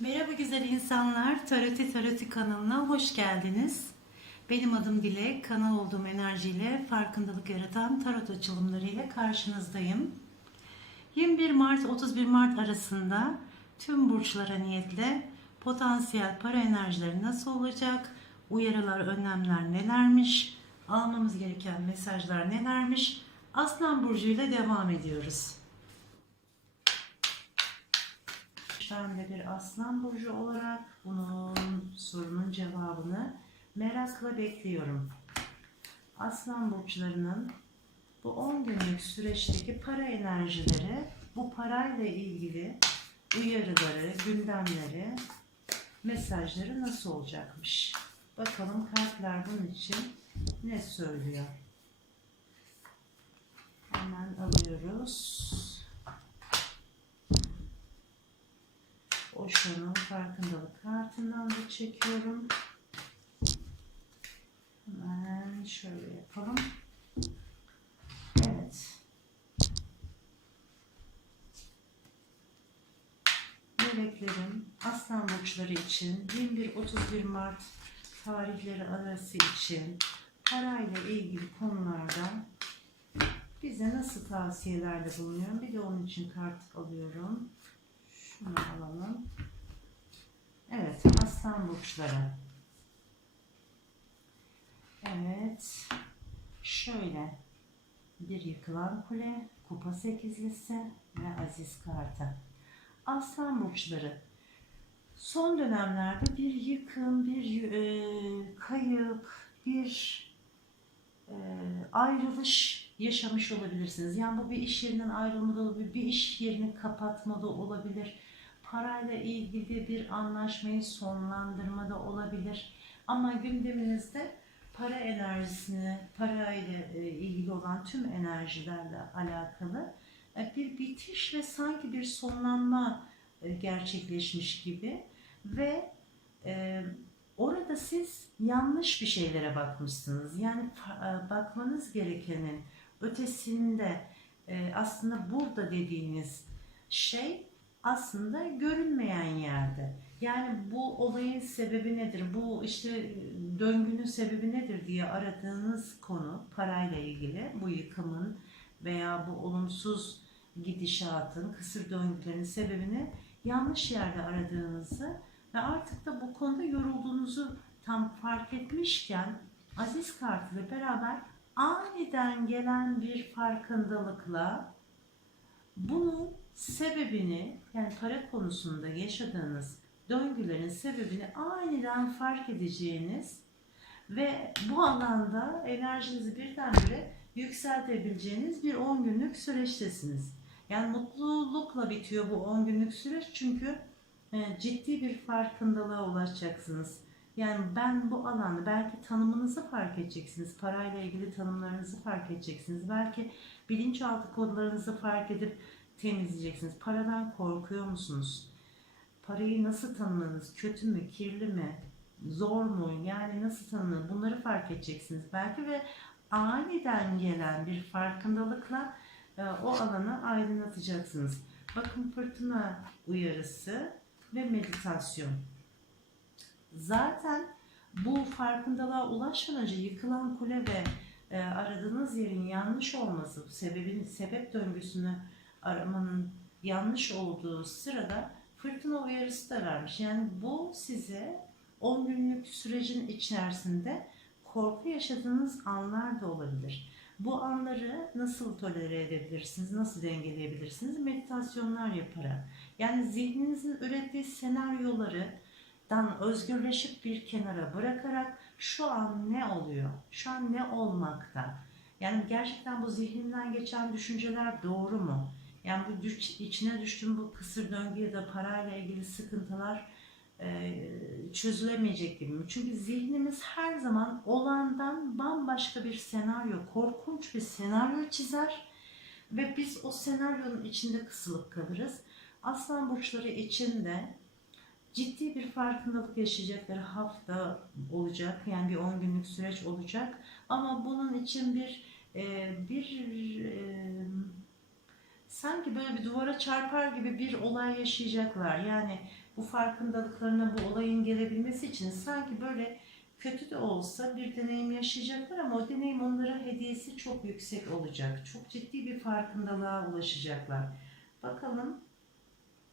Merhaba güzel insanlar. Taroti Taroti kanalına hoş geldiniz. Benim adım Dilek. Kanal olduğum enerjiyle farkındalık yaratan tarot açılımlarıyla karşınızdayım. 21 Mart 31 Mart arasında tüm burçlara niyetle potansiyel para enerjileri nasıl olacak? Uyarılar, önlemler nelermiş? Almamız gereken mesajlar nelermiş? Aslan Burcu ile devam ediyoruz. Ben de bir aslan burcu olarak bunun sorunun cevabını merakla bekliyorum. Aslan burçlarının bu 10 günlük süreçteki para enerjileri, bu parayla ilgili uyarıları, gündemleri, mesajları nasıl olacakmış? Bakalım kartlar bunun için ne söylüyor? Hemen alıyoruz. Oşan'ın farkındalık kartından da çekiyorum. Hemen şöyle yapalım. Evet. Meleklerim Aslan burçları için 21-31 Mart tarihleri arası için parayla ilgili konularda bize nasıl tavsiyelerde bulunuyor? Bir de onun için kart alıyorum. Şunu alalım. Evet, aslan burçları. Evet. Şöyle bir yıkılan kule, kupa sekizlisi ve aziz kartı. Aslan burçları son dönemlerde bir yıkım, bir e, kayıp, bir e, ayrılış yaşamış olabilirsiniz. Yani bu bir iş yerinden ayrılma da olabilir, bir iş yerini kapatma da olabilir. Parayla ilgili bir anlaşmayı sonlandırma da olabilir. Ama gündeminizde para enerjisini, parayla e, ilgili olan tüm enerjilerle alakalı e, bir bitiş ve sanki bir sonlanma e, gerçekleşmiş gibi ve e, orada siz yanlış bir şeylere bakmışsınız. Yani bakmanız gerekenin ötesinde aslında burada dediğiniz şey aslında görünmeyen yerde. Yani bu olayın sebebi nedir? Bu işte döngünün sebebi nedir diye aradığınız konu parayla ilgili bu yıkımın veya bu olumsuz gidişatın, kısır döngülerin sebebini yanlış yerde aradığınızı ve artık da bu konuda yorulduğunuzu tam fark etmişken Aziz kartı ile beraber aniden gelen bir farkındalıkla sebebini yani para konusunda yaşadığınız döngülerin sebebini aniden fark edeceğiniz ve bu alanda enerjinizi birdenbire yükseltebileceğiniz bir 10 günlük süreçtesiniz. Yani mutlulukla bitiyor bu 10 günlük süreç çünkü e, ciddi bir farkındalığa ulaşacaksınız. Yani ben bu alanda belki tanımınızı fark edeceksiniz. Parayla ilgili tanımlarınızı fark edeceksiniz. Belki bilinçaltı kodlarınızı fark edip temizleyeceksiniz. Paradan korkuyor musunuz? Parayı nasıl tanımladınız? Kötü mü, kirli mi, zor mu? Yani nasıl tanımladınız? Bunları fark edeceksiniz belki ve aniden gelen bir farkındalıkla e, o alanı aydınlatacaksınız. Bakın fırtına uyarısı ve meditasyon. Zaten bu farkındalığa ulaşmadan önce yıkılan kule ve e, aradığınız yerin yanlış olması, sebebin sebep döngüsünü aramanın yanlış olduğu sırada fırtına uyarısı da vermiş. Yani bu size 10 günlük sürecin içerisinde korku yaşadığınız anlar da olabilir. Bu anları nasıl tolere edebilirsiniz, nasıl dengeleyebilirsiniz? Meditasyonlar yaparak. Yani zihninizin ürettiği senaryolardan özgürleşip bir kenara bırakarak şu an ne oluyor, şu an ne olmakta? Yani gerçekten bu zihninden geçen düşünceler doğru mu? Yani bu düş, içine düştüğüm bu kısır döngü ya da parayla ilgili sıkıntılar e, çözülemeyecek gibi mi? Çünkü zihnimiz her zaman olandan bambaşka bir senaryo, korkunç bir senaryo çizer ve biz o senaryonun içinde kısılıp kalırız. Aslan burçları için de ciddi bir farkındalık yaşayacakları hafta olacak. Yani bir 10 günlük süreç olacak. Ama bunun için bir e, bir e, sanki böyle bir duvara çarpar gibi bir olay yaşayacaklar. Yani bu farkındalıklarına bu olayın gelebilmesi için sanki böyle kötü de olsa bir deneyim yaşayacaklar ama o deneyim onlara hediyesi çok yüksek olacak. Çok ciddi bir farkındalığa ulaşacaklar. Bakalım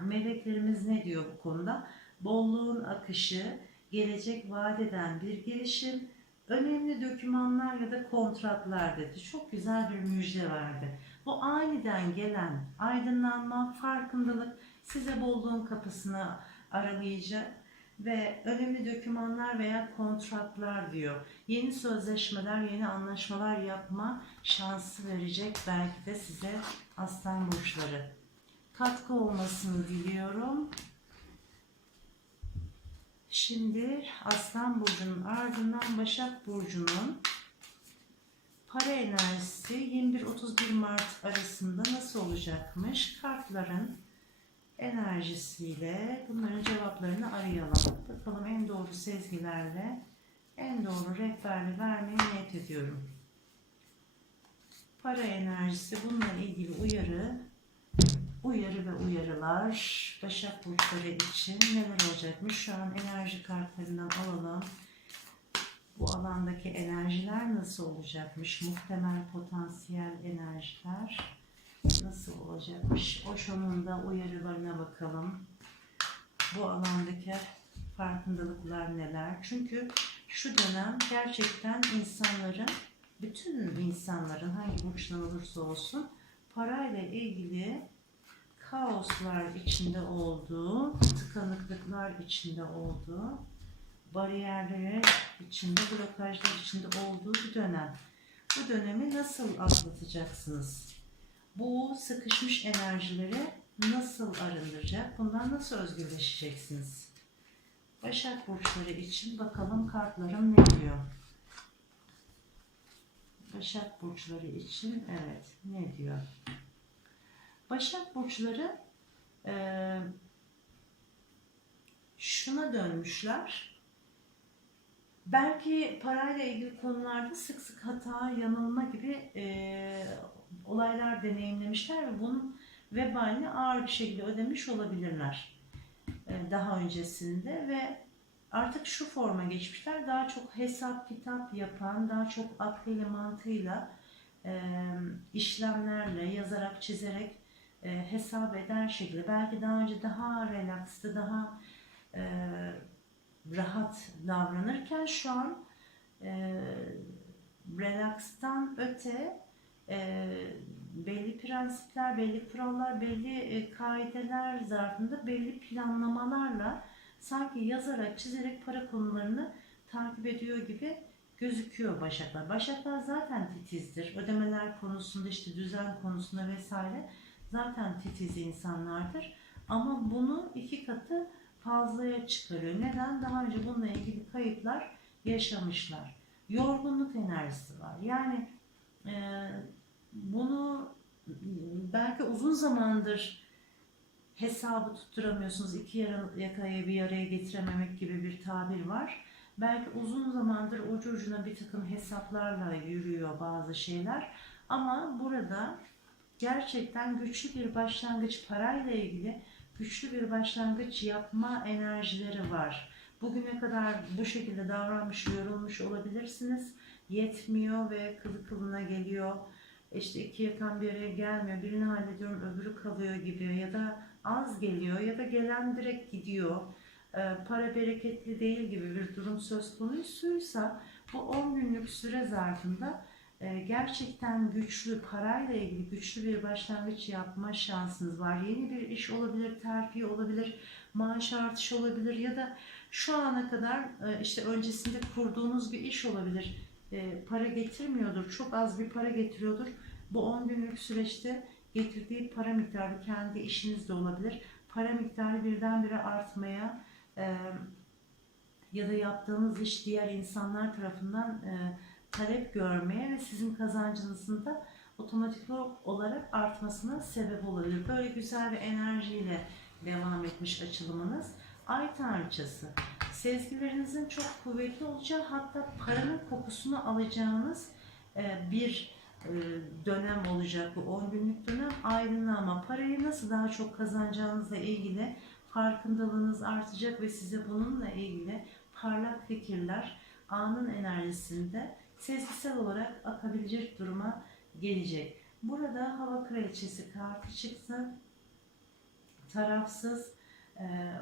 meleklerimiz ne diyor bu konuda? Bolluğun akışı, gelecek vadeden bir gelişim, önemli dokümanlar ya da kontratlar dedi. Çok güzel bir müjde verdi. Bu aniden gelen aydınlanma, farkındalık size bolluğun kapısını aralayacak ve önemli dokümanlar veya kontratlar diyor. Yeni sözleşmeler, yeni anlaşmalar yapma şansı verecek belki de size aslan burçları. Katkı olmasını diliyorum. Şimdi Aslan Burcu'nun ardından Başak Burcu'nun para enerjisi 21-31 Mart arasında nasıl olacakmış? Kartların enerjisiyle bunların cevaplarını arayalım. Bakalım en doğru sezgilerle en doğru rehberli vermeye niyet ediyorum. Para enerjisi bununla ilgili uyarı, uyarı ve uyarılar Başak Burçları için neler olacakmış? Şu an enerji kartlarından alalım. Bu alandaki enerjiler nasıl olacakmış? Muhtemel potansiyel enerjiler nasıl olacakmış? O şonunda uyarılarına bakalım. Bu alandaki farkındalıklar neler? Çünkü şu dönem gerçekten insanların, bütün insanların hangi burçtan olursa olsun parayla ilgili kaoslar içinde olduğu, tıkanıklıklar içinde olduğu, bariyerler içinde, blokajlar içinde olduğu bir dönem. Bu dönemi nasıl atlatacaksınız? Bu sıkışmış enerjileri nasıl arındıracak? Bundan nasıl özgürleşeceksiniz? Başak burçları için bakalım kartlarım ne diyor? Başak burçları için evet ne diyor? Başak burçları eee, şuna dönmüşler. Belki parayla ilgili konularda sık sık hata, yanılma gibi eee, olaylar deneyimlemişler ve bunun vebalini ağır bir şekilde ödemiş olabilirler eee, daha öncesinde ve artık şu forma geçmişler daha çok hesap kitap yapan, daha çok aklıyla mantığıyla eee, işlemlerle yazarak çizerek e, hesap eder şekilde belki daha önce daha relaxtı, daha e, rahat davranırken şu an e, relaxtan öte e, belli prensipler, belli kurallar, belli e, kaideler zarfında belli planlamalarla sanki yazarak, çizerek para konularını takip ediyor gibi gözüküyor Başaklar. Başaklar zaten titizdir. Ödemeler konusunda işte düzen konusunda vesaire zaten titiz insanlardır. Ama bunu iki katı fazlaya çıkarıyor. Neden? Daha önce bununla ilgili kayıplar yaşamışlar. Yorgunluk enerjisi var. Yani e, bunu belki uzun zamandır hesabı tutturamıyorsunuz. İki yara, yakayı bir araya getirememek gibi bir tabir var. Belki uzun zamandır ucu ucuna bir takım hesaplarla yürüyor bazı şeyler. Ama burada gerçekten güçlü bir başlangıç parayla ilgili güçlü bir başlangıç yapma enerjileri var. Bugüne kadar bu şekilde davranmış, yorulmuş olabilirsiniz. Yetmiyor ve kılı kılına geliyor. İşte iki yakan bir araya gelmiyor. Birini hallediyorum öbürü kalıyor gibi ya da az geliyor ya da gelen direkt gidiyor. Ee, para bereketli değil gibi bir durum söz konusuysa bu 10 günlük süre zarfında gerçekten güçlü, parayla ilgili güçlü bir başlangıç yapma şansınız var. Yeni bir iş olabilir, terfi olabilir, maaş artışı olabilir ya da şu ana kadar e, işte öncesinde kurduğunuz bir iş olabilir. E, Para getirmiyordur, çok az bir para getiriyordur. Bu 10 günlük süreçte getirdiği para miktarı kendi işiniz de olabilir. Para miktarı birdenbire artmaya e, ya da yaptığınız iş diğer insanlar tarafından e, talep görmeye ve sizin kazancınızın da otomatik olarak artmasına sebep olabilir. Böyle güzel bir enerjiyle devam etmiş açılımınız. Ay tanrıçası. Sezgilerinizin çok kuvvetli olacağı hatta paranın kokusunu alacağınız e, bir e, dönem olacak bu 10 günlük dönem aydınlanma. Parayı nasıl daha çok kazanacağınızla ilgili farkındalığınız artacak ve size bununla ilgili parlak fikirler anın enerjisinde sezgisel olarak akabilecek duruma gelecek. Burada hava kraliçesi kartı çıktı. Tarafsız e,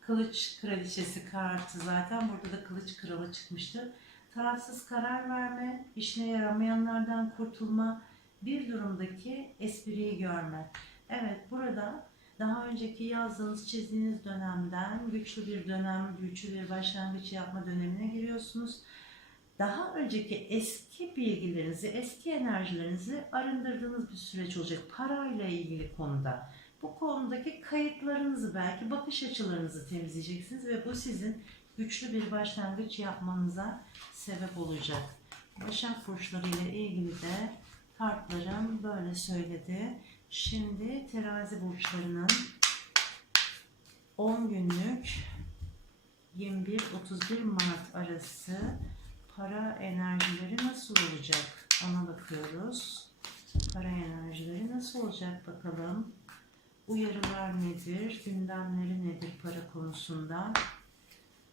kılıç kraliçesi kartı zaten burada da kılıç kralı çıkmıştı. Tarafsız karar verme, işine yaramayanlardan kurtulma, bir durumdaki espriyi görme. Evet burada daha önceki yazdığınız, çizdiğiniz dönemden güçlü bir dönem, güçlü bir başlangıç yapma dönemine giriyorsunuz. Daha önceki eski bilgilerinizi, eski enerjilerinizi arındırdığınız bir süreç olacak parayla ilgili konuda. Bu konudaki kayıtlarınızı belki bakış açılarınızı temizleyeceksiniz ve bu sizin güçlü bir başlangıç yapmanıza sebep olacak. Başak burçları ile ilgili de kartlarım böyle söyledi. Şimdi terazi burçlarının 10 günlük 21-31 Mart arası para enerjileri nasıl olacak? Ona bakıyoruz. Para enerjileri nasıl olacak bakalım. Uyarılar nedir? Gündemleri nedir para konusunda?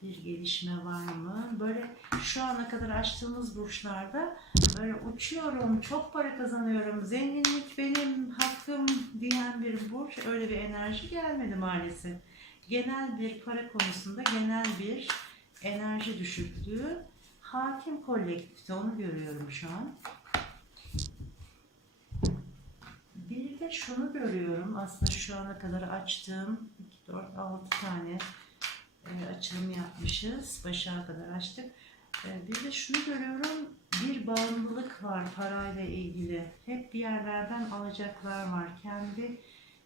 Bir gelişme var mı? Böyle şu ana kadar açtığımız burçlarda böyle uçuyorum, çok para kazanıyorum, zenginlik benim hakkım diyen bir burç öyle bir enerji gelmedi maalesef. Genel bir para konusunda genel bir enerji düşüklüğü hakim kolektifte onu görüyorum şu an. Bir de şunu görüyorum aslında şu ana kadar açtığım 2, 4, 6 tane e, açılım yapmışız. Başa kadar açtık. E, bir de şunu görüyorum bir bağımlılık var parayla ilgili. Hep bir yerlerden alacaklar var. Kendi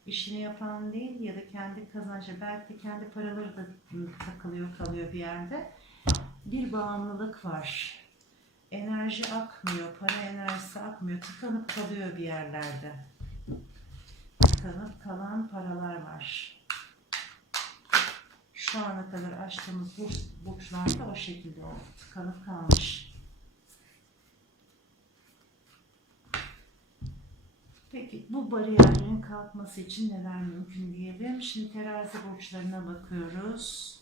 işini yapan değil ya da kendi kazancı belki de kendi paraları da takılıyor kalıyor bir yerde. Bir bağımlılık var. Enerji akmıyor, para enerjisi akmıyor, tıkanıp kalıyor bir yerlerde. Tıkanıp kalan paralar var. Şu ana kadar açtığımız burç, burçlarda o şekilde oldu. Tıkanıp kalmış. Peki bu bariyerlerin kalkması için neler mümkün diyelim. Şimdi terazi burçlarına bakıyoruz.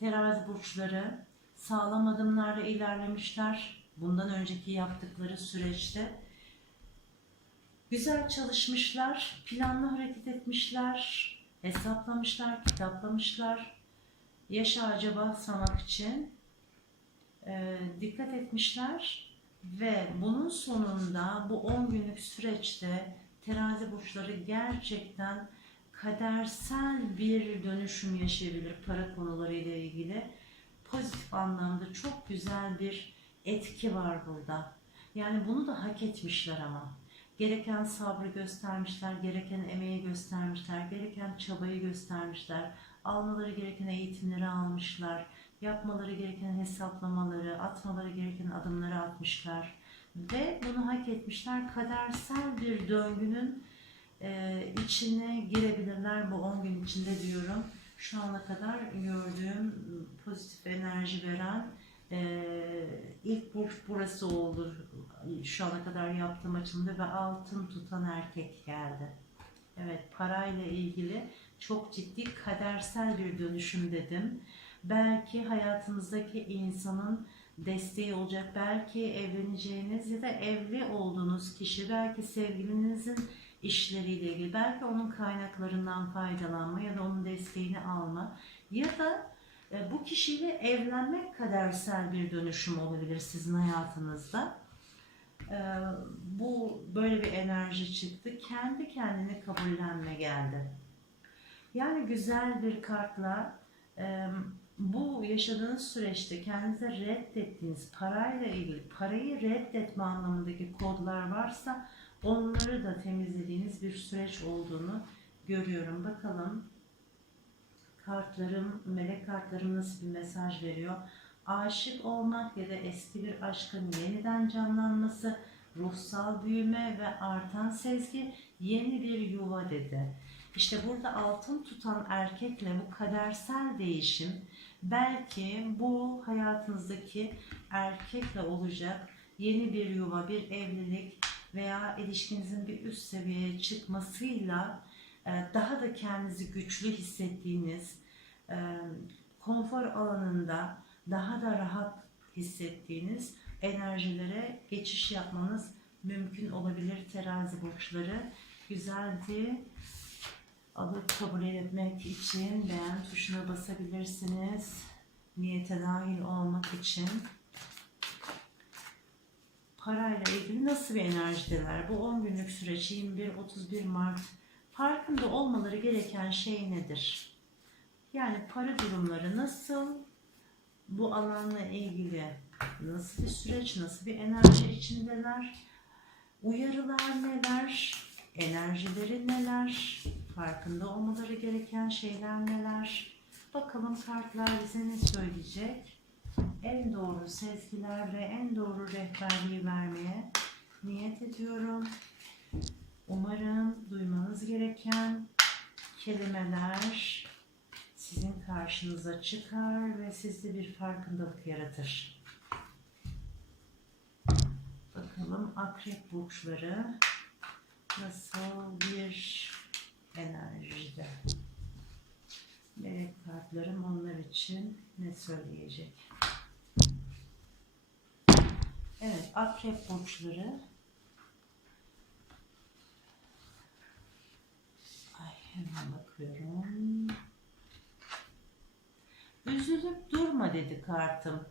Terazi burçları sağlam adımlarla ilerlemişler. Bundan önceki yaptıkları süreçte güzel çalışmışlar, planlı hareket etmişler, hesaplamışlar, kitaplamışlar. Yaş ağaca basmamak için e, dikkat etmişler ve bunun sonunda bu 10 günlük süreçte terazi burçları gerçekten kadersel bir dönüşüm yaşayabilir para konuları ile ilgili. Pozitif anlamda çok güzel bir etki var burada. Yani bunu da hak etmişler ama. Gereken sabrı göstermişler, gereken emeği göstermişler, gereken çabayı göstermişler. Almaları gereken eğitimleri almışlar. Yapmaları gereken hesaplamaları, atmaları gereken adımları atmışlar. Ve bunu hak etmişler. Kadersel bir döngünün e, içine girebilirler bu 10 gün içinde diyorum. Şu ana kadar gördüğüm pozitif enerji veren e, ilk burç burası oldu. Şu ana kadar yaptığım açımda ve altın tutan erkek geldi. Evet parayla ilgili çok ciddi kadersel bir dönüşüm dedim. Belki hayatınızdaki insanın desteği olacak. Belki evleneceğiniz ya da evli olduğunuz kişi, belki sevgilinizin işleriyle ilgili, belki onun kaynaklarından faydalanma ya da onun desteğini alma ya da e, bu kişiyle evlenmek kadersel bir dönüşüm olabilir sizin hayatınızda. E, Bu böyle bir enerji çıktı. Kendi kendini kabullenme geldi. Yani güzel bir kartla e, bu yaşadığınız süreçte kendinize reddettiğiniz parayla ilgili parayı reddetme anlamındaki kodlar varsa onları da temizlediğiniz bir süreç olduğunu görüyorum. Bakalım kartlarım, melek kartlarım nasıl bir mesaj veriyor? Aşık olmak ya da eski bir aşkın yeniden canlanması, ruhsal büyüme ve artan sezgi yeni bir yuva dedi. İşte burada altın tutan erkekle bu kadersel değişim belki bu hayatınızdaki erkekle olacak yeni bir yuva, bir evlilik veya ilişkinizin bir üst seviyeye çıkmasıyla e, daha da kendinizi güçlü hissettiğiniz, e, konfor alanında daha da rahat hissettiğiniz enerjilere geçiş yapmanız mümkün olabilir terazi burçları. Güzeldi. Alıp kabul etmek için beğen tuşuna basabilirsiniz. Niyete dahil olmak için. Parayla ilgili nasıl bir enerjideler? Bu 10 günlük süreç 21-31 Mart. Farkında olmaları gereken şey nedir? Yani para durumları nasıl? Bu alanla ilgili nasıl bir süreç, nasıl bir enerji içindeler? Uyarılar neler? Enerjileri neler? Farkında olmaları gereken şeyler neler? Bakalım kartlar bize ne söyleyecek? En doğru sezgiler ve en doğru rehberliği vermeye niyet ediyorum. Umarım duymanız gereken kelimeler sizin karşınıza çıkar ve sizde bir farkındalık yaratır. Bakalım akrep burçları nasıl bir enerjide. Melek kartlarım onlar için ne söyleyecek? Evet, akrep burçları. Ay hemen bakıyorum. Üzülüp durma dedi kartım.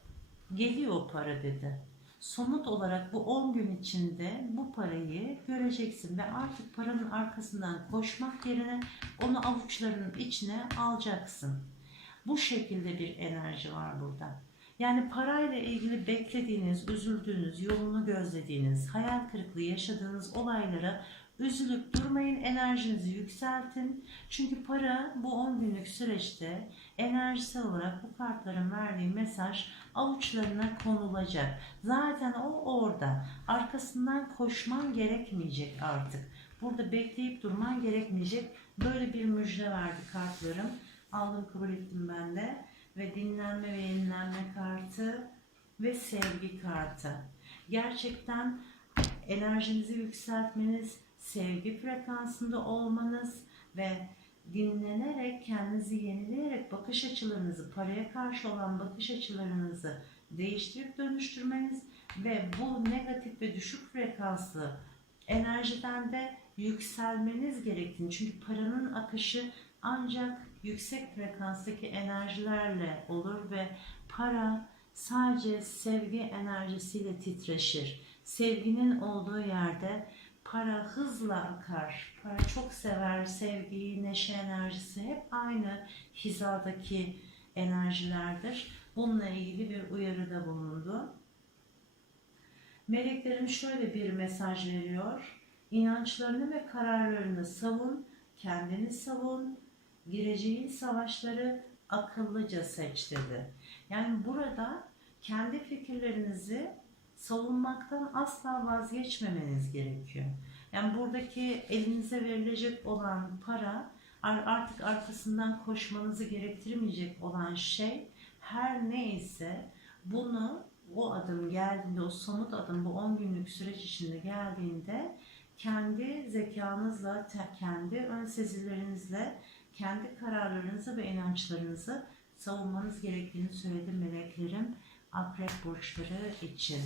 Geliyor para dedi. Somut olarak bu 10 gün içinde bu parayı göreceksin ve artık paranın arkasından koşmak yerine onu avuçlarının içine alacaksın. Bu şekilde bir enerji var burada. Yani parayla ilgili beklediğiniz, üzüldüğünüz, yolunu gözlediğiniz, hayal kırıklığı yaşadığınız olaylara üzülüp durmayın, enerjinizi yükseltin. Çünkü para bu 10 günlük süreçte enerjisel olarak bu kartların verdiği mesaj avuçlarına konulacak. Zaten o orada. Arkasından koşman gerekmeyecek artık. Burada bekleyip durman gerekmeyecek. Böyle bir müjde verdi kartlarım. Aldım kabul ettim ben de. Ve dinlenme ve yenilenme kartı ve sevgi kartı. Gerçekten enerjinizi yükseltmeniz, sevgi frekansında olmanız ve dinlenerek, kendinizi yenileyerek bakış açılarınızı, paraya karşı olan bakış açılarınızı değiştirip dönüştürmeniz ve bu negatif ve düşük frekanslı enerjiden de yükselmeniz gerektiğini. Çünkü paranın akışı ancak yüksek frekanstaki enerjilerle olur ve para sadece sevgi enerjisiyle titreşir. Sevginin olduğu yerde para hızla akar. Para çok sever sevgiyi, neşe enerjisi hep aynı hizadaki enerjilerdir. Bununla ilgili bir uyarıda bulundu. Meleklerim şöyle bir mesaj veriyor. İnançlarını ve kararlarını savun, kendini savun, gireceğin savaşları akıllıca seç dedi. Yani burada kendi fikirlerinizi savunmaktan asla vazgeçmemeniz gerekiyor. Yani buradaki elinize verilecek olan para artık arkasından koşmanızı gerektirmeyecek olan şey her neyse bunu o adım geldiğinde, o somut adım bu 10 günlük süreç içinde geldiğinde kendi zekanızla, kendi ön sezilerinizle, kendi kararlarınızı ve inançlarınızı savunmanız gerektiğini söyledi meleklerim akrep burçları için.